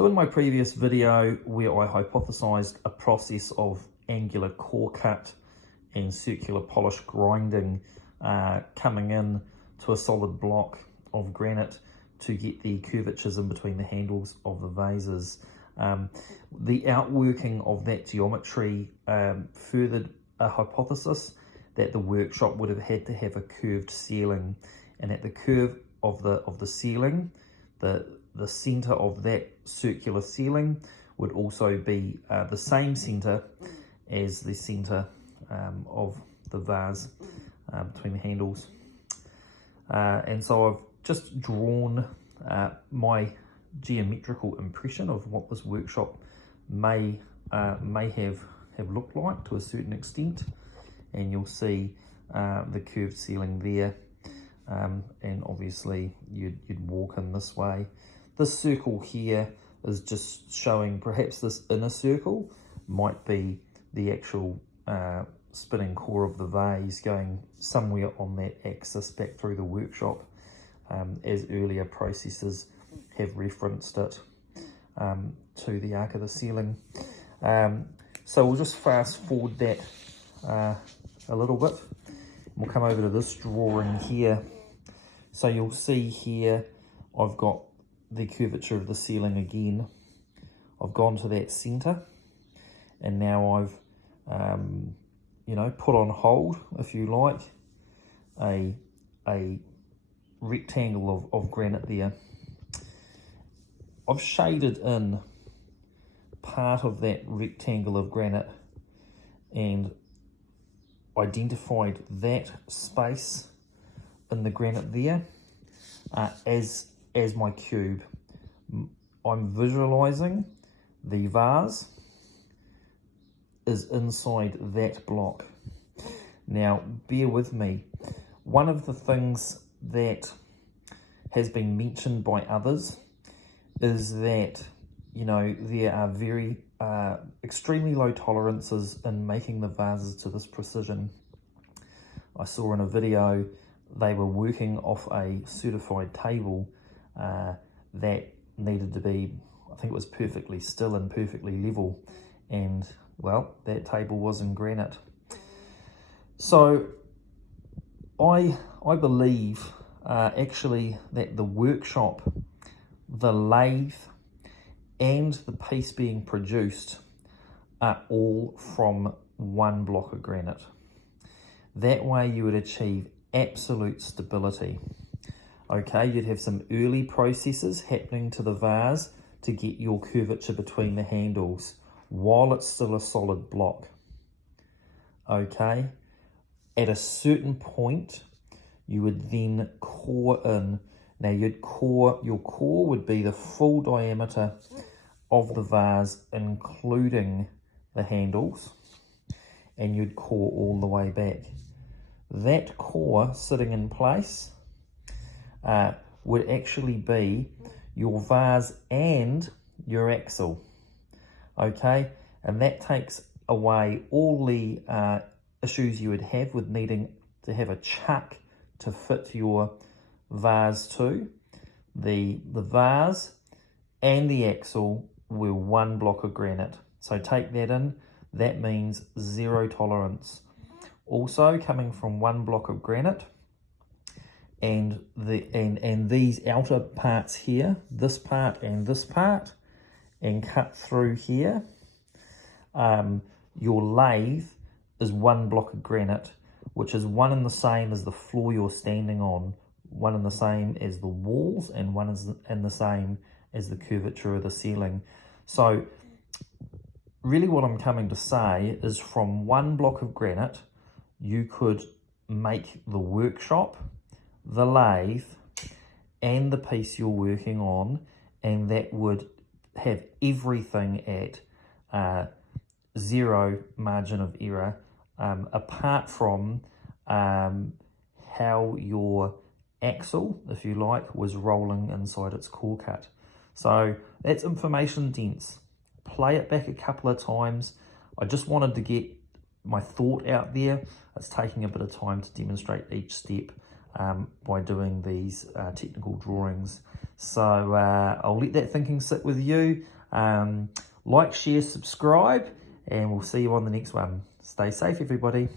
So in my previous video where I hypothesized a process of angular core cut and circular polish grinding coming in to a solid block of granite to get the curvatures in between the handles of the vases, the outworking of that geometry furthered a hypothesis that the workshop would have had to have a curved ceiling, and at the curve of the ceiling, the center of that circular ceiling would also be the same center as the center of the vase between the handles. And so I've just drawn my geometrical impression of what this workshop may have looked like to a certain extent, and you'll see the curved ceiling there, and obviously you'd walk in this way. This circle here is just showing perhaps this inner circle might be the actual spinning core of the vase going somewhere on that axis back through the workshop, as earlier processes have referenced it to the arc of the ceiling. So we'll just fast forward that a little bit. We'll come over to this drawing here. So you'll see here I've got the curvature of the ceiling again. I've gone to that center, and now I've put on hold, if you like, a rectangle of granite there. I've shaded in part of that rectangle of granite and identified that space in the granite there as my cube. I'm visualizing the vase is inside that block. Now, bear with me. One of the things that has been mentioned by others is that, there are very extremely low tolerances in making the vases to this precision. I saw in a video they were working off a certified table that needed to be, I think it was perfectly still and perfectly level, and well, that table was in granite. So I believe actually that the workshop, the lathe, and the piece being produced are all from one block of granite. That way you would achieve absolute stability. Okay, you'd have some early processes happening to the vase to get your curvature between the handles while it's still a solid block. Okay, at a certain point, you would then core in. Now your core would be the full diameter of the vase, including the handles, and you'd core all the way back. That core sitting in place would actually be your vase and your axle. Okay, and that takes away all the issues you would have with needing to have a chuck to fit your vase to. The vase and the axle were one block of granite. So take that in. That means zero tolerance. Also coming from one block of granite, and these outer parts here, this part and this part, and cut through here, your lathe is one block of granite, which is one and the same as the floor you're standing on, one and the same as the walls, and one is and the same as the curvature of the ceiling. So really what I'm coming to say is from one block of granite, you could make the workshop, the lathe, and the piece you're working on, and that would have everything at zero margin of error, apart from how your axle, if you like, was rolling inside its core cut. So that's information dense. Play it back a couple of times. I just wanted to get my thought out there. It's taking a bit of time to demonstrate each step. by doing these technical drawings. So I'll let that thinking sit with you. Like, share, subscribe, and we'll see you on the next one. Stay safe, everybody.